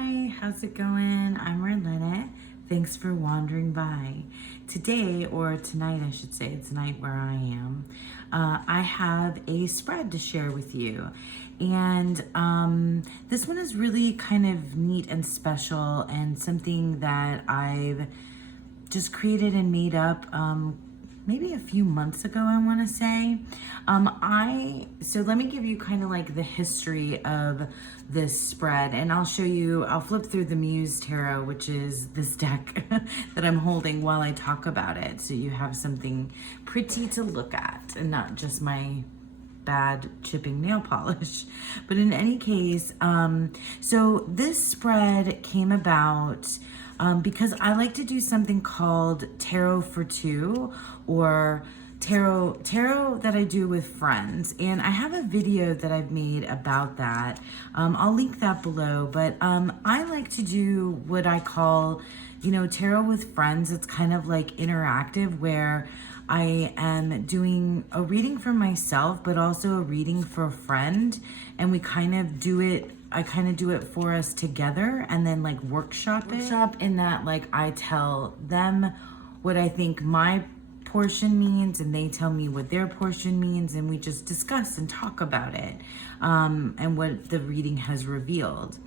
Hi, how's it going? I'm Marlena. Thanks for wandering by. Today, or tonight I should say, it's night where I am, I have a spread to share with you. And this one is really kind of neat and special and something that I've just created and made up maybe a few months ago, I want to say. So let me give you kind of like the history of this spread, and I'll show you, I'll flip through the Muse Tarot, which is this deck that I'm holding while I talk about it, so you have something pretty to look at and not just my bad chipping nail polish. But in any case, so this spread came about because I like to do something called tarot for two, or tarot that I do with friends, and I have a video that I've made about that. I'll link that below, but I like to do what I call, tarot with friends. It's kind of like interactive, where I am doing a reading for myself, but also a reading for a friend, and we kind of do it, I kind of do it for us together, and then like workshop in that, like, I tell them what I think my portion means, and they tell me what their portion means, and we just discuss and talk about it, and what the reading has revealed.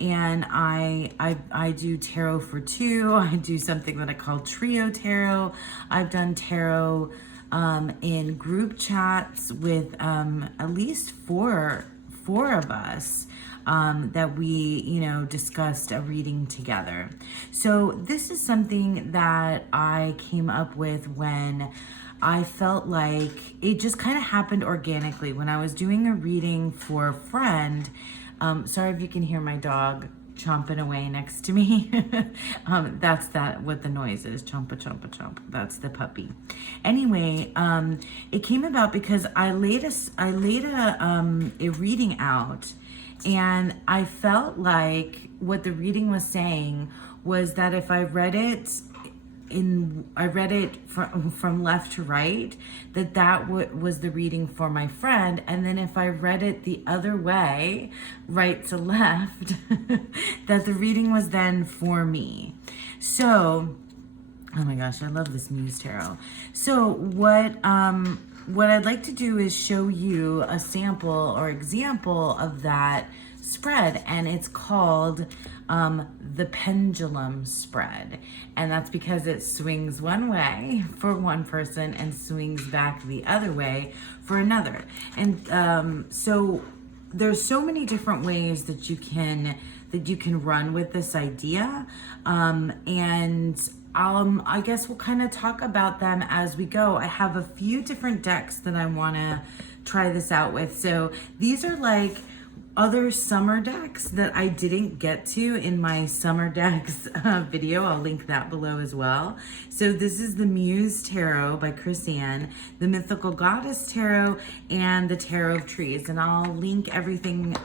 And I do tarot for two. I do something that I call trio tarot. I've done tarot in group chats with at least four of us, that we, discussed a reading together. So this is something that I came up with when I felt like it just kind of happened organically when I was doing a reading for a friend. Sorry if you can hear my dog chomping away next to me. That's what the noise is. Chompa, chompa, chomp. That's the puppy. Anyway, it came about because I laid a reading out, and I felt like what the reading was saying was that if I read it from left to right, that was the reading for my friend, and then if I read it the other way, right to left, that the reading was then for me. So, oh my gosh, I love this Muse Tarot. So what I'd like to do is show you a sample or example of that spread, and it's called the Pendulum Spread, and that's because it swings one way for one person and swings back the other way for another. And so there's so many different ways that you can run with this idea, and I guess we'll kind of talk about them as we go. I have a few different decks that I want to try this out with. So these are like other summer decks that I didn't get to in my summer decks video. I'll link that below as well. So this is the Muse Tarot by Chris-Anne, the Mythical Goddess Tarot, and the Tarot of Trees. And I'll link everything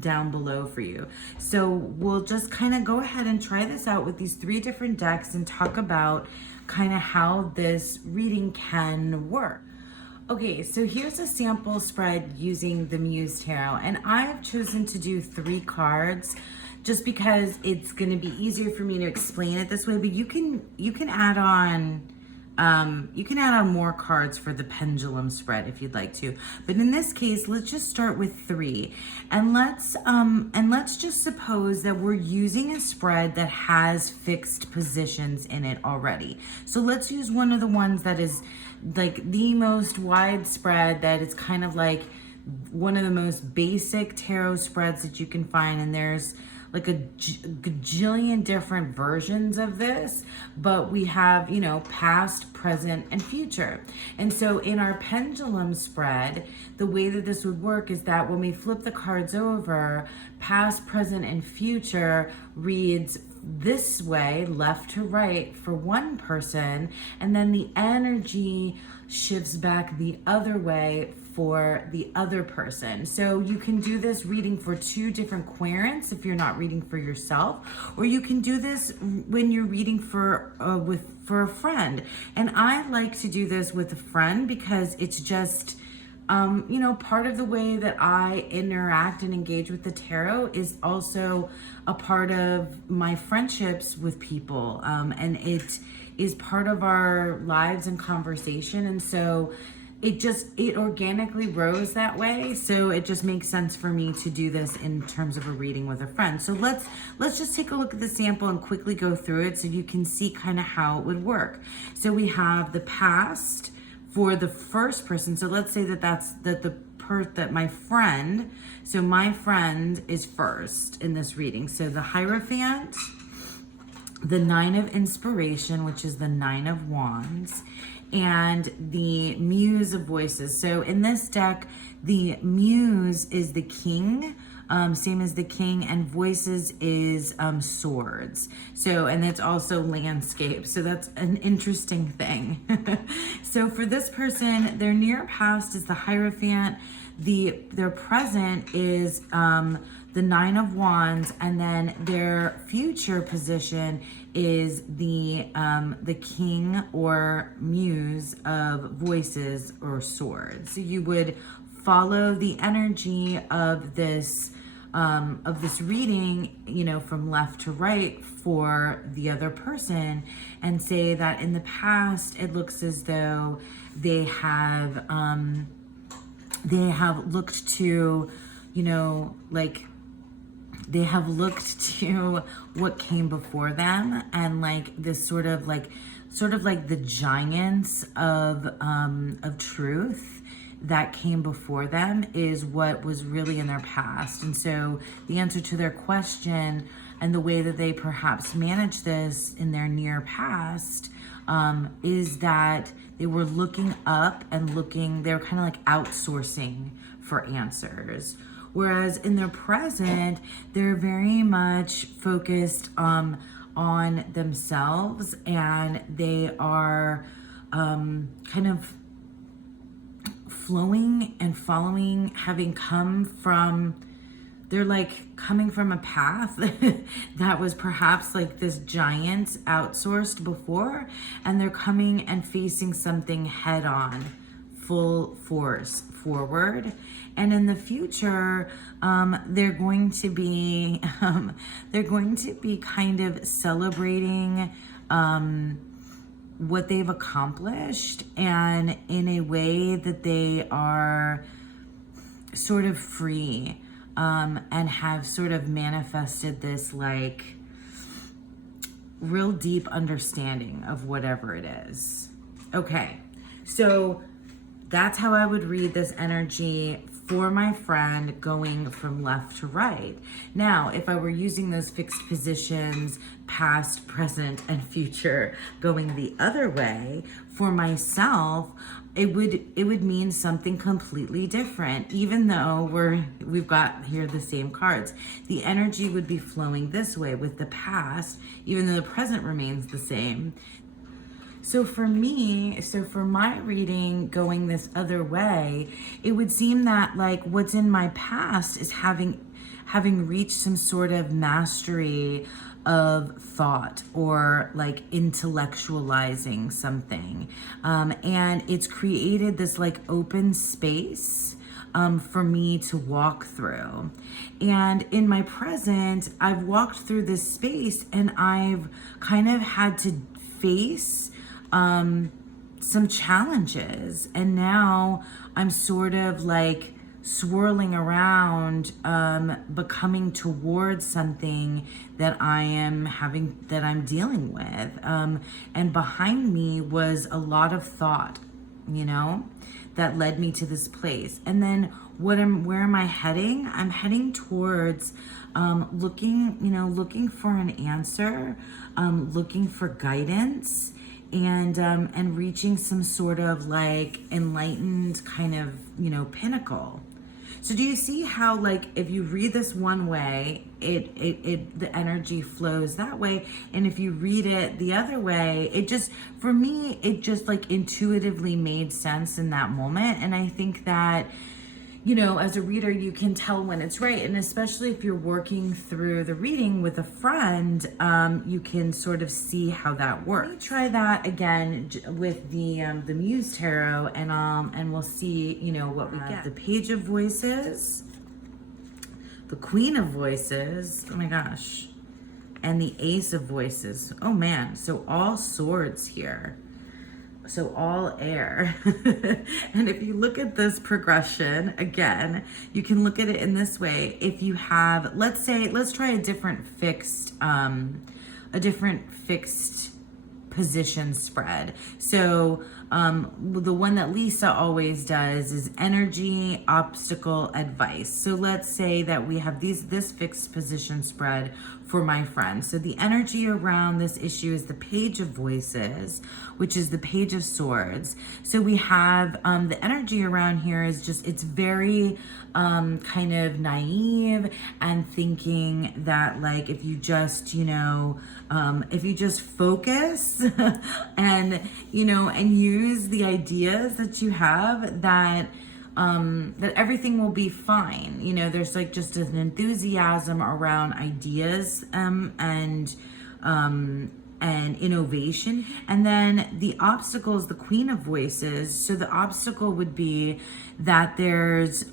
down below for you. So we'll just kind of go ahead and try this out with these three different decks and talk about kind of how this reading can work. Okay, so here's a sample spread using the Muse Tarot, and I've chosen to do 3 cards just because it's going to be easier for me to explain it this way, but you can add on more cards for the pendulum spread if you'd like to. But in this case, let's just start with 3. And let's just suppose that we're using a spread that has fixed positions in it already. So let's use one of the ones that is like the most widespread, that is kind of like one of the most basic tarot spreads that you can find, and there's like a gajillion different versions of this, but we have, past, present, and future. And so in our pendulum spread, the way that this would work is that when we flip the cards over, past, present, and future reads this way, left to right for one person, and then the energy shifts back the other way for the other person. So you can do this reading for 2 different querents if you're not reading for yourself, or you can do this when you're reading for a friend. And I like to do this with a friend because it's just part of the way that I interact and engage with the tarot is also a part of my friendships with people. And it is part of our lives and conversation. And so it organically rose that way. So it just makes sense for me to do this in terms of a reading with a friend. So let's just take a look at the sample and quickly go through it so you can see kind of how it would work. So we have the past for the first person. So let's say that my friend, so my friend is first in this reading. So the Hierophant, the Nine of Inspiration, which is the Nine of Wands, and the Muse of Voices. So in this deck, the Muse is the King, same as the King, and Voices is swords. So, and it's also landscape. So that's an interesting thing. So for this person, their near past is the Hierophant. Their present is the Nine of Wands, and then their future position is the King or Muse of Voices or Swords. So you would follow the energy of this reading, from left to right for the other person, and say that in the past it looks as though they have looked to, they have looked to what came before them, and like this sort of like the giants of truth that came before them is what was really in their past. And so the answer to their question and the way that they perhaps managed this in their near past is that they were looking up and they were kind of like outsourcing for answers. Whereas in their present, they're very much focused on themselves, and they are kind of flowing and following, they're like coming from a path that was perhaps like this giant outsourced before, and they're coming and facing something head on, full force forward. And in the future, they're going to be kind of celebrating what they've accomplished, and in a way that they are sort of free, and have sort of manifested this like real deep understanding of whatever it is. Okay, so that's how I would read this energy for my friend going from left to right. Now, if I were using those fixed positions, past, present, and future, going the other way, for myself, it would mean something completely different. Even though we've got here the same cards, the energy would be flowing this way with the past, even though the present remains the same. So for my reading going this other way, it would seem that like what's in my past is having reached some sort of mastery of thought, or like intellectualizing something. And it's created this like open space for me to walk through. And in my present, I've walked through this space, and I've kind of had to face some challenges, and now I'm sort of like swirling around, becoming towards something that I'm dealing with, and behind me was a lot of thought, that led me to this place. And then where am I heading? I'm heading towards looking for an answer, looking for guidance, and reaching some sort of like enlightened kind of, pinnacle. So do you see how like if you read this one way, the energy flows that way, and if you read it the other way, it just like intuitively made sense in that moment. And I think that you know, as a reader, you can tell when it's right. And especially if you're working through the reading with a friend, you can sort of see how that works. Let me try that again with the Muse Tarot, and we'll see, you know, what we get. The Page of Voices, the Queen of Voices, oh my gosh, and the Ace of Voices. Oh man, so all swords here. So all air. And if you look at this progression, again, you can look at it in this way. If you have, let's try a different fixed position spread. So the one that Lisa always does is energy, obstacle, advice. So let's say that we have this fixed position spread for my friend. So the energy around this issue is the Page of Voices, which is the Page of Swords. So we have the energy around here is just, it's very kind of naive and thinking that, like, if you just, you know, if you just focus and, you know, and use the ideas that you have, that that everything will be fine. You know, there's like just an enthusiasm around ideas and innovation. And then the obstacle is the Queen of Voices. So the obstacle would be that there's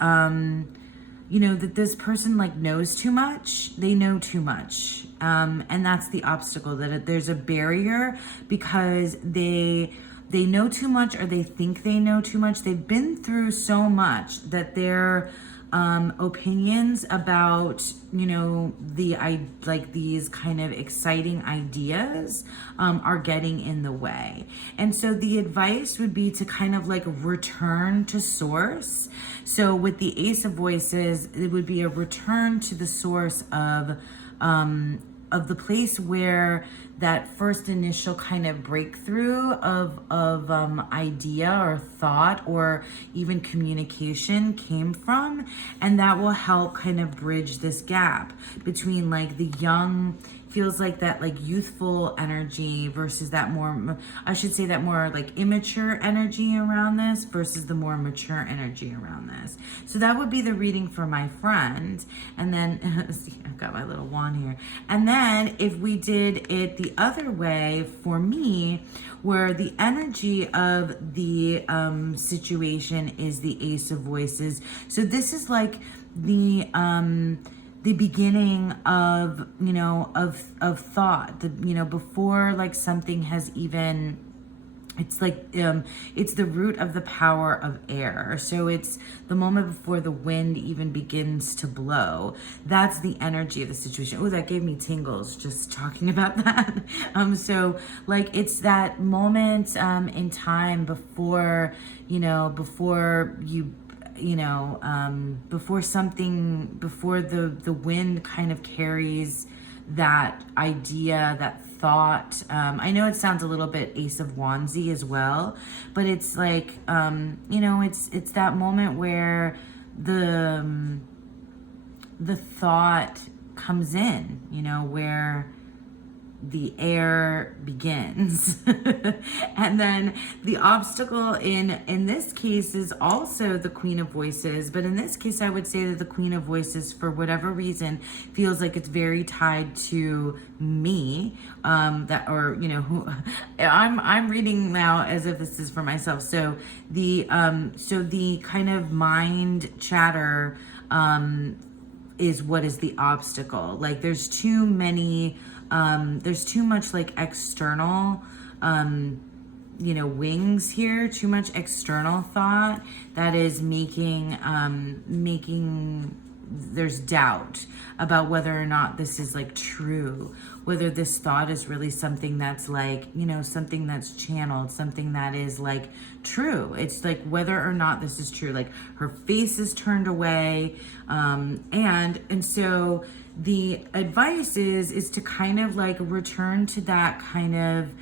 you know, that this person like knows too much. They know too much. And that's the obstacle, that there's a barrier because they know too much, or they think they know too much. They've been through so much that their opinions about, you know, these kind of exciting ideas are getting in the way. And so the advice would be to kind of like return to source. So with the Ace of Voices, it would be a return to the source of the place where that first initial kind of breakthrough of idea or thought or even communication came from. And that will help kind of bridge this gap between like the young, feels like that like youthful energy versus that more, I should say that more like immature energy around this versus the more mature energy around this. So that would be the reading for my friend. And then, see, I've got my little wand here. And then if we did it the other way for me, where the energy of the situation is the Ace of Voices. So this is like the beginning of, you know, of thought, you know, before like something has even, it's like, it's the root of the power of air. So it's the moment before the wind even begins to blow. That's the energy of the situation. Oh, that gave me tingles just talking about that. So like, it's that moment in time before, you know, before you know, before the wind kind of carries that idea, that thought. I know it sounds a little bit Ace of Wandsy as well, but it's like, you know, it's that moment where the thought comes in, you know, where the air begins. And then the obstacle in this case is also the Queen of Voices, but in this case I would say that the Queen of Voices, for whatever reason, feels like it's very tied to me, that, or, you know, who I'm reading now as if this is for myself. So the kind of mind chatter is what is the obstacle. Like there's too much like external, you know, wings here, too much external thought that is making there's doubt about whether or not this is like true, whether this thought is really something that's like, you know, something that's channeled, something that is like true. It's like whether or not this is true. Like her face is turned away, and so the advice is to kind of like return to that kind of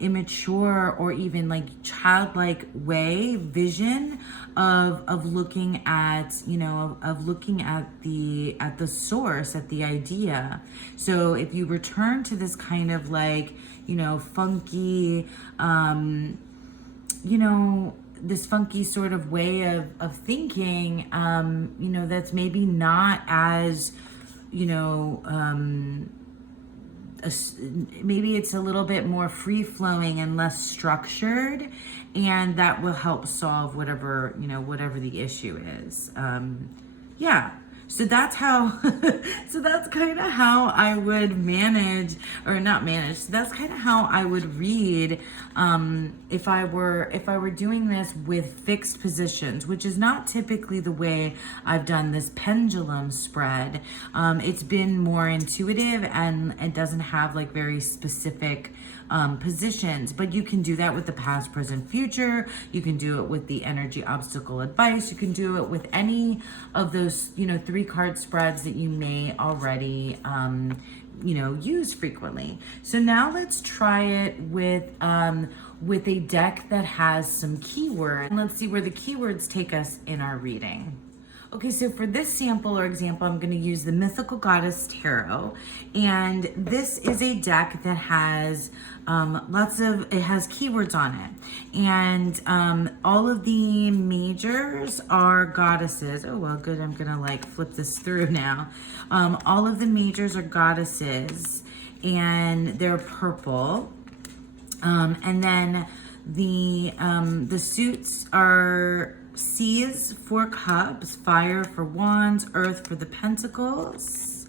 immature or even like childlike vision of looking at, you know, of looking at the source, at the idea. So if you return to this kind of like, you know, funky, you know, this funky sort of way of thinking, you know, that's maybe not as, you know, maybe it's a little bit more free-flowing and less structured, and that will help solve whatever, you know, whatever the issue is. Yeah. So that's how, so that's kind of how I would manage, or not manage. So that's kind of how I would read if I were doing this with fixed positions, which is not typically the way I've done this pendulum spread. It's been more intuitive, and it doesn't have like very specific positions, but you can do that with the past, present, future. You can do it with the energy obstacle advice. You can do it with any of those, you know, 3-card spreads that you may already, you know, use frequently. So now let's try it with a deck that has some keywords. And let's see where the keywords take us in our reading. Okay, so for this sample or example, I'm going to use the Mythical Goddess Tarot, and this is a deck that has it has keywords on it, and all of the majors are goddesses. Oh, well, good. I'm going to like flip this through now. All of the majors are goddesses, and they're purple, and then the suits are Seas for cups, fire for wands, earth for the pentacles,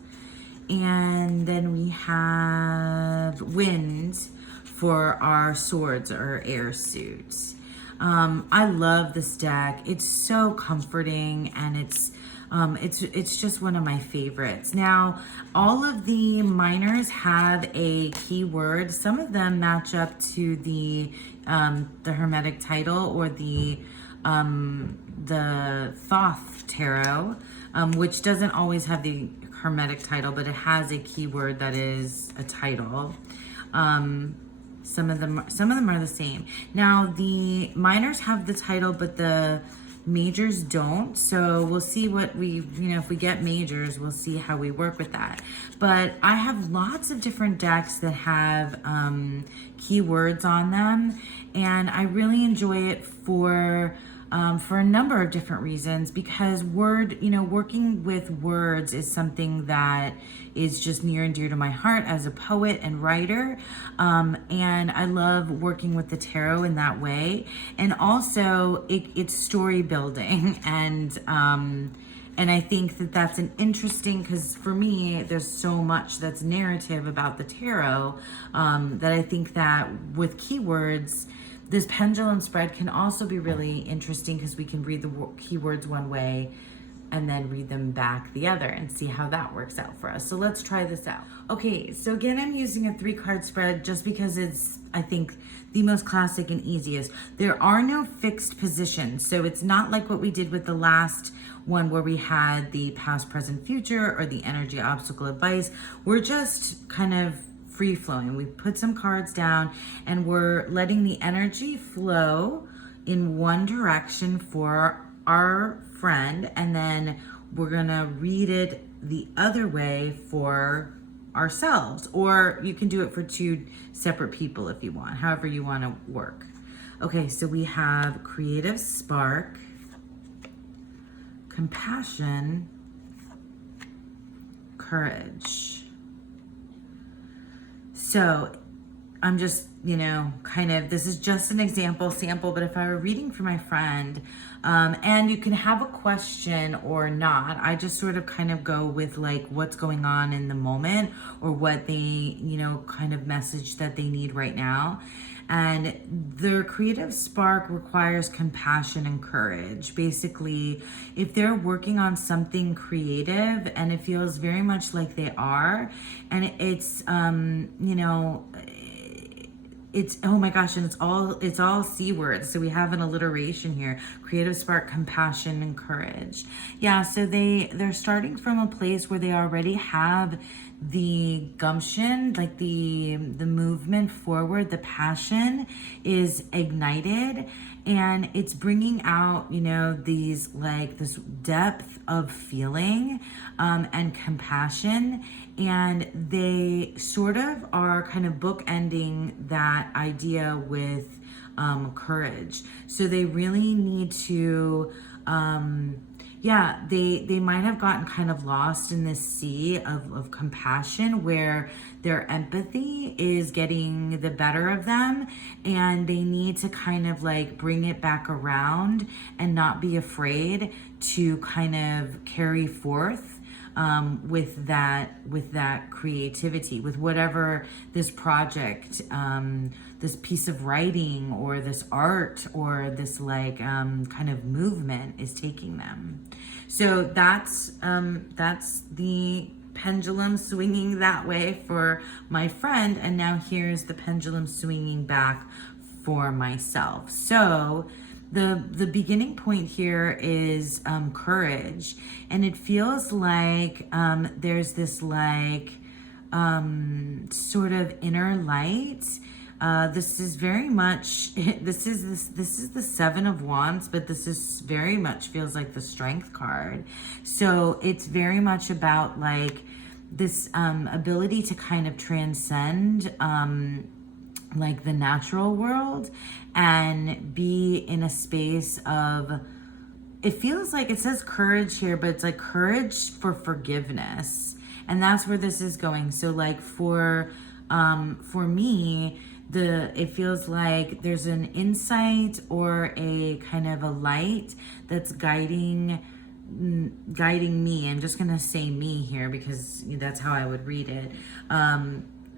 and then we have wind for our swords or air suits. I love this deck. It's so comforting, and it's just one of my favorites. Now, all of the minors have a keyword. Some of them match up to the Hermetic title or the Thoth Tarot, which doesn't always have the Hermetic title, but it has a keyword that is a title. Some of them are the same. Now, the minors have the title, but the majors don't. So we'll see what we, you know, if we get majors, we'll see how we work with that. But I have lots of different decks that have keywords on them, and I really enjoy it for a number of different reasons, because working with words is something that is just near and dear to my heart as a poet and writer. And I love working with the tarot in that way. And also it's story building. And I think that that's an interesting, because for me, there's so much that's narrative about the tarot, that I think that with keywords, this pendulum spread can also be really interesting, because we can read the keywords one way and then read them back the other and see how that works out for us. So let's try this out. Okay, so again, I'm using a 3-card spread just because it's, I think, the most classic and easiest. There are no fixed positions, so it's not like what we did with the last one where we had the past, present, future, or the energy obstacle advice. We're just kind of free-flowing. We put some cards down, and we're letting the energy flow in one direction for our friend, and then we're gonna read it the other way for ourselves. Or you can do it for 2 separate people if you want, however you want to work. Okay, so we have creative spark, compassion, courage. So I'm just, this is just an sample, but if I were reading for my friend, and you can have a question or not, I just sort of kind of go with like what's going on in the moment, or what they, kind of message that they need right now. And their creative spark requires compassion and courage. Basically, if they're working on something creative and it feels very much like they are, and it's, it's, oh my gosh, and it's all C words. So we have an alliteration here: creative spark, compassion, and courage. Yeah, so they're starting from a place where they already have the gumption, like the movement forward, the passion is ignited, and it's bringing out, these, like, this depth of feeling and compassion. And they sort of are kind of bookending that idea with courage. So they really need to, yeah, they might have gotten kind of lost in this sea of compassion where their empathy is getting the better of them, and they need to kind of like bring it back around and not be afraid to kind of carry forth with that creativity, with whatever this project, this piece of writing or this art or this like kind of movement is taking them. So that's the pendulum swinging that way for my friend, and now here's the pendulum swinging back for myself. So the beginning point here is courage, and it feels like there's this like sort of inner light. This is very much this is the Seven of Wands, but this is very much feels like the Strength card. So it's very much about like this ability to kind of transcend like the natural world and be in a space of, it feels like it says courage here, but it's like courage for forgiveness. And that's where this is going. So like for me, it feels like there's an insight or a kind of a light that's guiding me. I'm just gonna say me here because that's how I would read it.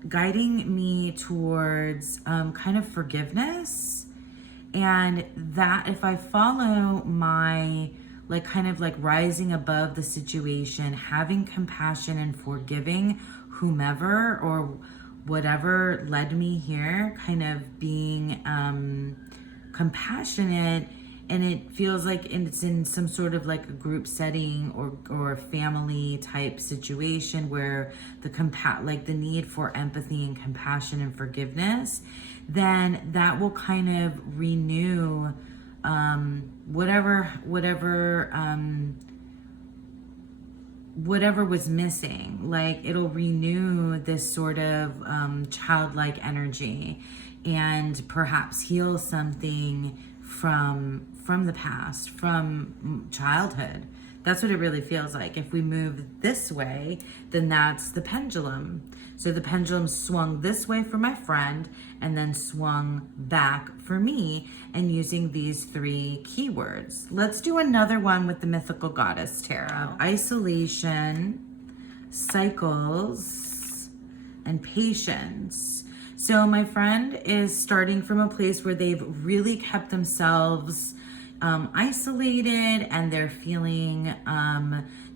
Guiding me towards kind of forgiveness, and that if I follow my like kind of like rising above the situation, having compassion and forgiving whomever or whatever led me here, kind of being compassionate. And it feels like it's in some sort of like a group setting or a family type situation where the need for empathy and compassion and forgiveness, then that will kind of renew whatever was missing. Like it'll renew this sort of childlike energy and perhaps heal something from the past, from childhood. That's what it really feels like. If we move this way, then that's the pendulum. So the pendulum swung this way for my friend and then swung back for me, and using these three keywords. Let's do another one with the Mythical Goddess Tarot. Isolation, cycles, and patience. So my friend is starting from a place where they've really kept themselves isolated, and they're feeling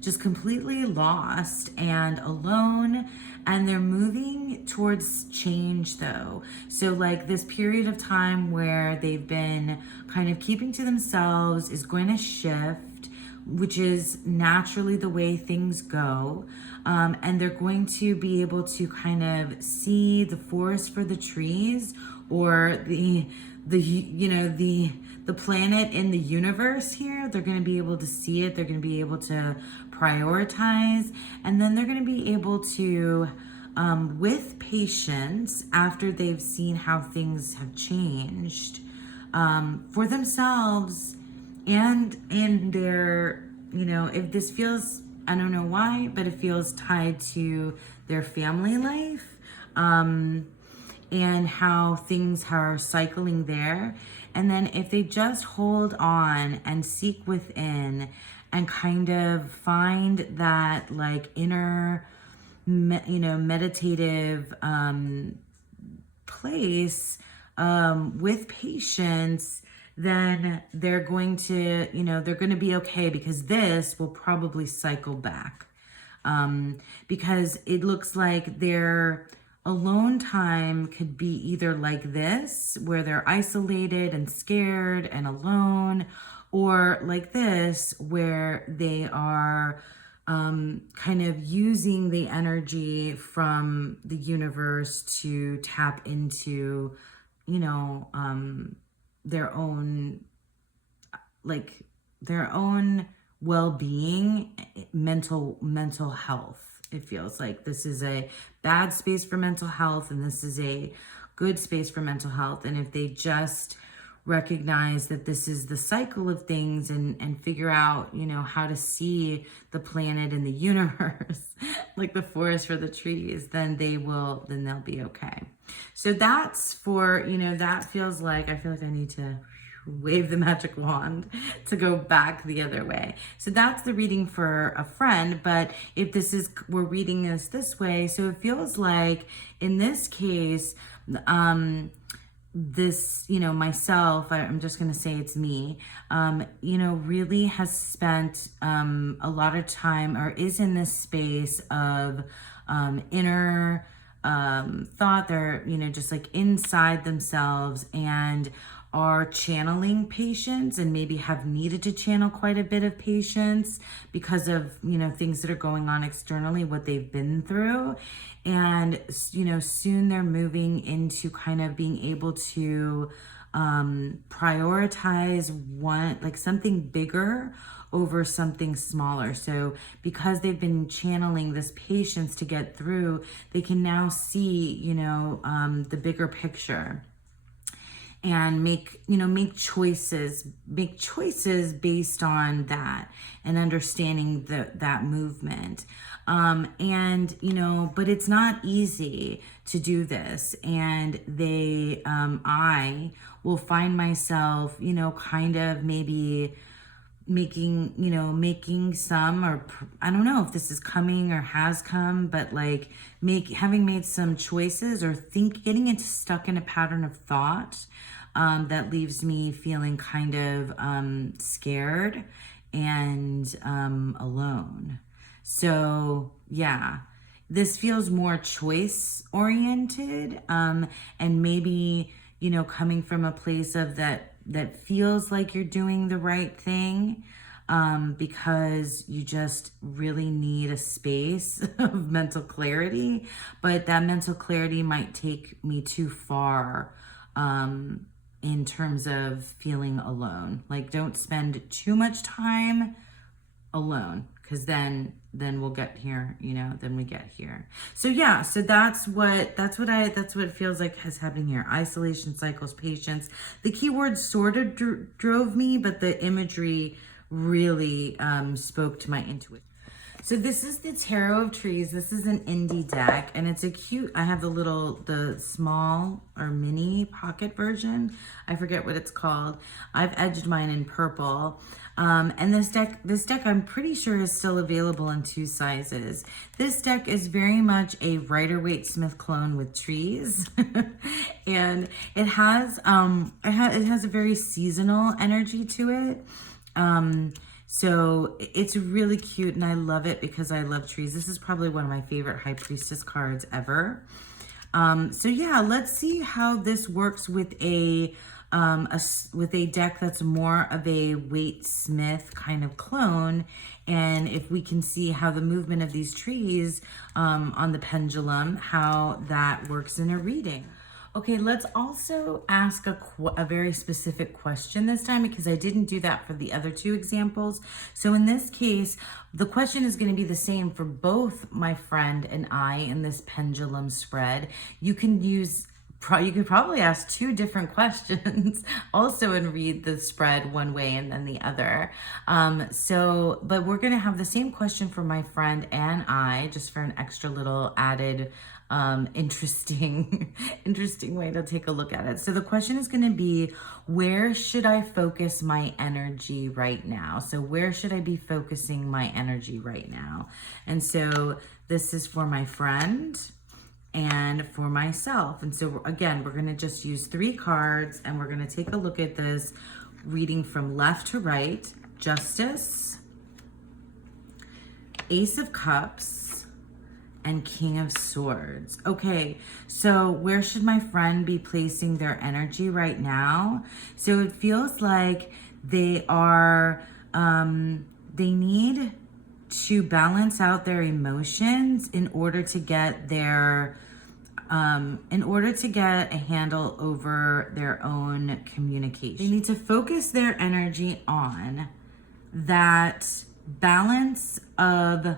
just completely lost and alone, and they're moving towards change though. So like this period of time where they've been kind of keeping to themselves is going to shift, which is naturally the way things go. And they're going to be able to kind of see the forest for the trees, or the planet in the universe here. They're going to be able to see it. They're going to be able to prioritize, and then they're going to be able to, with patience, after they've seen how things have changed for themselves and in their, if this feels, I don't know why, but it feels tied to their family life, and how things are cycling there. And then if they just hold on and seek within and kind of find that like inner, meditative place with patience, then they're going to, they're going to be okay, because this will probably cycle back. Because it looks like their alone time could be either like this, where they're isolated and scared and alone, or like this, where they are kind of using the energy from the universe to tap into, their own well-being, mental health. It feels like this is a bad space for mental health, and this is a good space for mental health. And if they just recognize that this is the cycle of things and figure out, you know, how to see the planet in the universe, like the forest for the trees, then they'll be okay. So that's for, you know, that feels like, I feel like I need to wave the magic wand to go back the other way. So that's the reading for a friend. But if we're reading this way, so it feels like in this case, this, you know, myself, I'm just going to say it's me, you know, really has spent a lot of time, or is in this space of inner thought. They're, you know, just like inside themselves, and are channeling patience, and maybe have needed to channel quite a bit of patience because of, you know, things that are going on externally, what they've been through. And, you know, soon they're moving into kind of being able to prioritize something bigger over something smaller. So because they've been channeling this patience to get through, they can now see, you know, the bigger picture, and make choices based on that, and understanding that movement. And, you know, but it's not easy to do this. And I will find myself, you know, kind of maybe making some, or I don't know if this is coming or has come, but like having made some choices, or getting stuck in a pattern of thought that leaves me feeling kind of scared and alone. So yeah, this feels more choice oriented, and maybe, you know, coming from a place of that feels like you're doing the right thing, because you just really need a space of mental clarity. But that mental clarity might take me too far in terms of feeling alone. Like, don't spend too much time alone, because then we'll get here, you know, then we get here. So yeah, so that's what it feels like is happening here. Isolation, cycles, patience. The keywords sort of drove me, but the imagery really spoke to my intuition. So this is the Tarot of Trees. This is an indie deck, and it's a cute, I have the small or mini pocket version. I forget what it's called. I've edged mine in purple. And this deck I'm pretty sure is still available in 2 sizes. This deck is very much a Rider-Waite-Smith clone with trees. And it has a very seasonal energy to it. So it's really cute, and I love it because I love trees. This is probably one of my favorite High Priestess cards ever. So yeah, let's see how this works with a deck that's more of a Waite-Smith kind of clone, and if we can see how the movement of these trees on the pendulum, how that works in a reading. Okay, let's also ask a very specific question this time, because I didn't do that for the other 2 examples. So in this case, the question is going to be the same for both my friend and I in this pendulum spread. You could probably ask 2 different questions also and read the spread one way and then the other. But we're going to have the same question for my friend and I, just for an extra little added interesting way to take a look at it. So the question is going to be, where should I focus my energy right now? So where should I be focusing my energy right now? And so this is for my friend and for myself. And so again, we're going to just use 3 cards, and we're going to take a look at this reading from left to right. Justice, Ace of Cups, and King of Swords. Okay, so where should my friend be placing their energy right now? So it feels like they need to balance out their emotions in order to get a handle over their own communication. They need to focus their energy on that balance of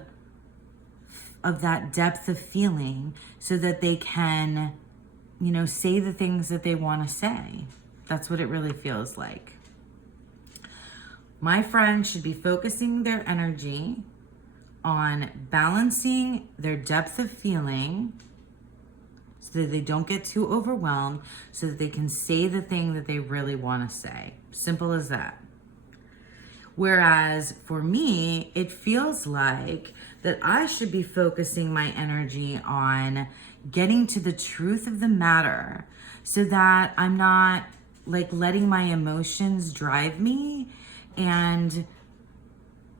that depth of feeling, so that they can, you know, say the things that they want to say. That's what it really feels like. My friend should be focusing their energy on balancing their depth of feeling so that they don't get too overwhelmed, so that they can say the thing that they really want to say. Simple as that. Whereas for me, it feels like that I should be focusing my energy on getting to the truth of the matter so that I'm not like letting my emotions drive me, and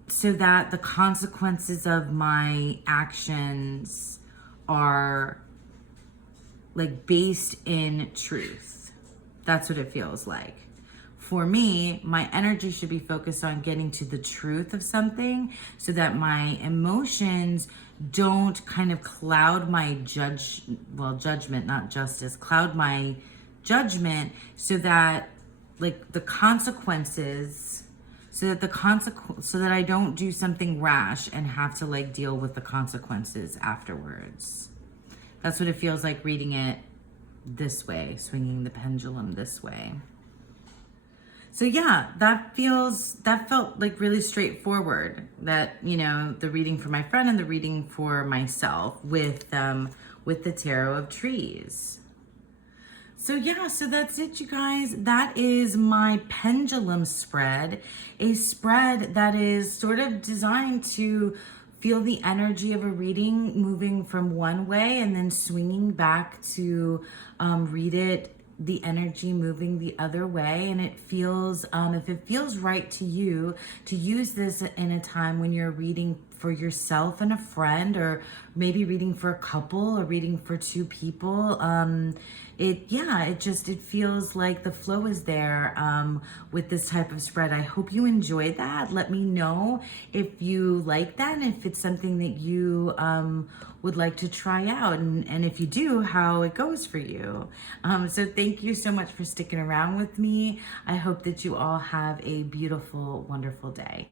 so that the consequences of my actions are like based in truth. That's what it feels like. For me, my energy should be focused on getting to the truth of something so that my emotions don't kind of cloud my judgment, not justice, cloud my judgment, so that like the consequences, so that I don't do something rash and have to like deal with the consequences afterwards. That's what it feels like reading it this way, swinging the pendulum this way. So yeah, that felt like really straightforward. That, you know, the reading for my friend and the reading for myself with the Tarot of Trees. So yeah, so that's it, you guys. That is my pendulum spread, a spread that is sort of designed to feel the energy of a reading moving from one way and then swinging back to read it, the energy moving the other way. And it feels, if it feels right to you to use this in a time when you're reading for yourself and a friend, or maybe reading for a couple or reading for two people, it feels like the flow is there with this type of spread. I hope you enjoyed that. Let me know if you like that and if it's something that you would like to try out, and if you do, how it goes for you. So thank you so much for sticking around with me. I hope that you all have a beautiful, wonderful day.